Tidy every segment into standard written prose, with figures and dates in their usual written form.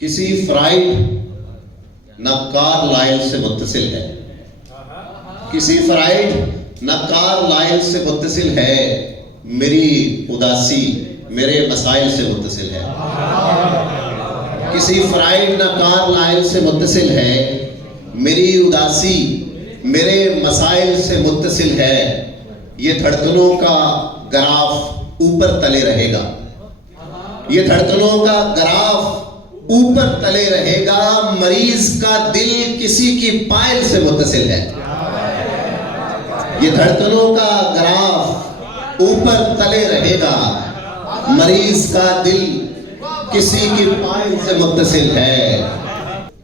کسی فرائڈ نہ کارلائل سے متصل ہے، کسی فرائڈ نہ کارلائل سے متصل ہے، میری اداسی میرے مسائل سے متصل ہے۔ کسی فرائڈ نہ کارلائل سے متصل ہے، میری اداسی میرے مسائل سے متصل ہے۔ یہ دھڑکنوں کا گراف اوپر تلے رہے گا، یہ دھڑکنوں کا گراف اوپر تلے رہے گا، مریض کا دل کسی کی پائل سے متصل ہے۔ یہ دھڑکنوں کا گراف اوپر تلے رہے گا، مریض کا دل کسی کی پائل سے متصل ہے۔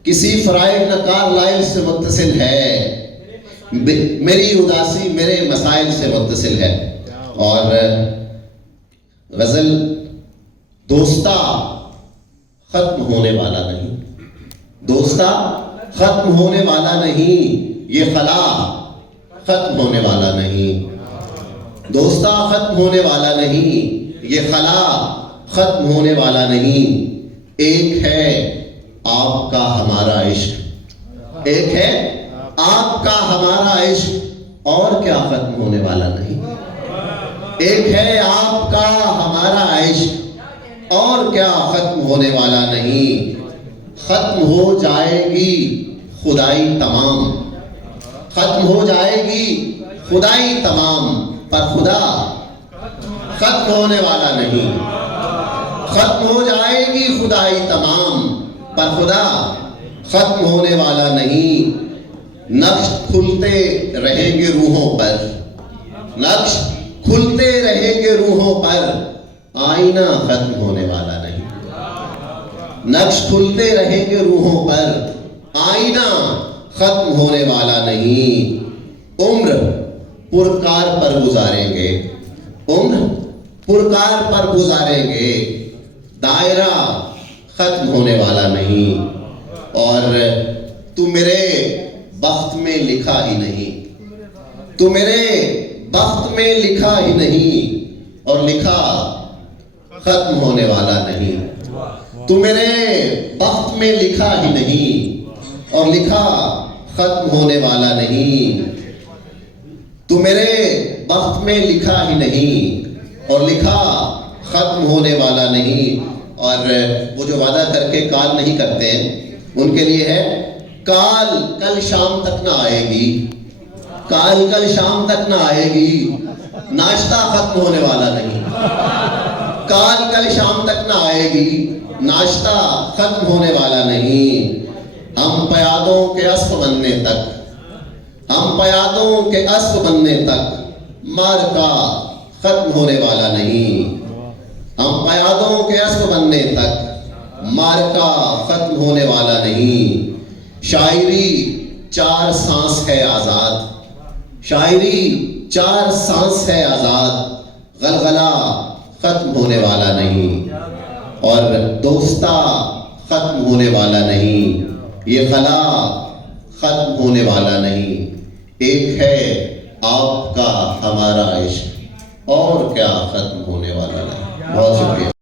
کسی فرائڈ نہ کارلائل سے متصل ہے، میری اداسی میرے مسائل سے متصل ہے۔ اور غزل دوستہ ختم ہونے والا نہیں، دوستہ ختم ہونے والا نہیں، یہ خلا ختم ہونے والا نہیں، دوستہ ختم ہونے والا نہیں، یہ خلا ختم ہونے والا نہیں۔ ایک ہے آپ کا ہمارا عشق، ایک ہے آپ کا ہمارا عشق، اور کیا ختم ہونے والا نہیں۔ ایک ہے آپ کا ہمارا عشق، اور کیا ختم ہونے والا نہیں۔ ختم ہو جائے گی خدائی تمام، ختم ہو جائے گی خدائی تمام، پر خدا ختم ہونے والا نہیں۔ ختم ہو جائے گی خدائی تمام، پر خدا ختم ہونے والا نہیں۔ نقش کھلتے رہیں گے روحوں پر، نقش کھلتے رہیں گے روحوں پر، آئینہ ختم ہونے والا نہیں۔ نقش کھلتے رہیں گے روحوں پر، آئینہ ختم ہونے والا نہیں۔ عمر پرکار پر گزاریں گے، عمر پرکار پر گزاریں گے، دائرہ ختم ہونے والا نہیں۔ اور تو میرے بخت میں لکھا ہی نہیں، تو میرے بخت میں لکھا ہی نہیں، اور لکھا ختم ہونے والا نہیں۔ تو میرے بخت میں لکھا ہی نہیں، اور لکھا ختم ہونے والا نہیں۔ تو میرے بخت میں لکھا ہی نہیں، اور لکھا ختم ہونے والا نہیں۔ اور وہ جو وعدہ کر کے کال نہیں کرتے ان کے لیے ہے، کال کل شام تک نہ آئے گی، کال کل شام تک نہ آئے گی، ناشتہ ختم ہونے والا نہیں۔ کال کل شام تک نہ آئے گی، ناشتہ ختم ہونے والا نہیں۔ ہم پیادوں کے اسب بننے تک، ہم پیادوں کے اسب بننے تک، معرکہ ختم ہونے والا نہیں۔ ہم پیادوں کے اسب بننے تک، معرکہ ختم ہونے والا نہیں۔ شاعری چار سانس ہے آزاد، شاعری چار سانس ہے آزاد، غلغلہ ختم ہونے والا نہیں۔ اور دوستہ ختم ہونے والا نہیں، یہ خلا ختم ہونے والا نہیں۔ ایک ہے آپ کا ہمارا عشق، اور کیا ختم ہونے والا نہیں۔ بہت شکریہ۔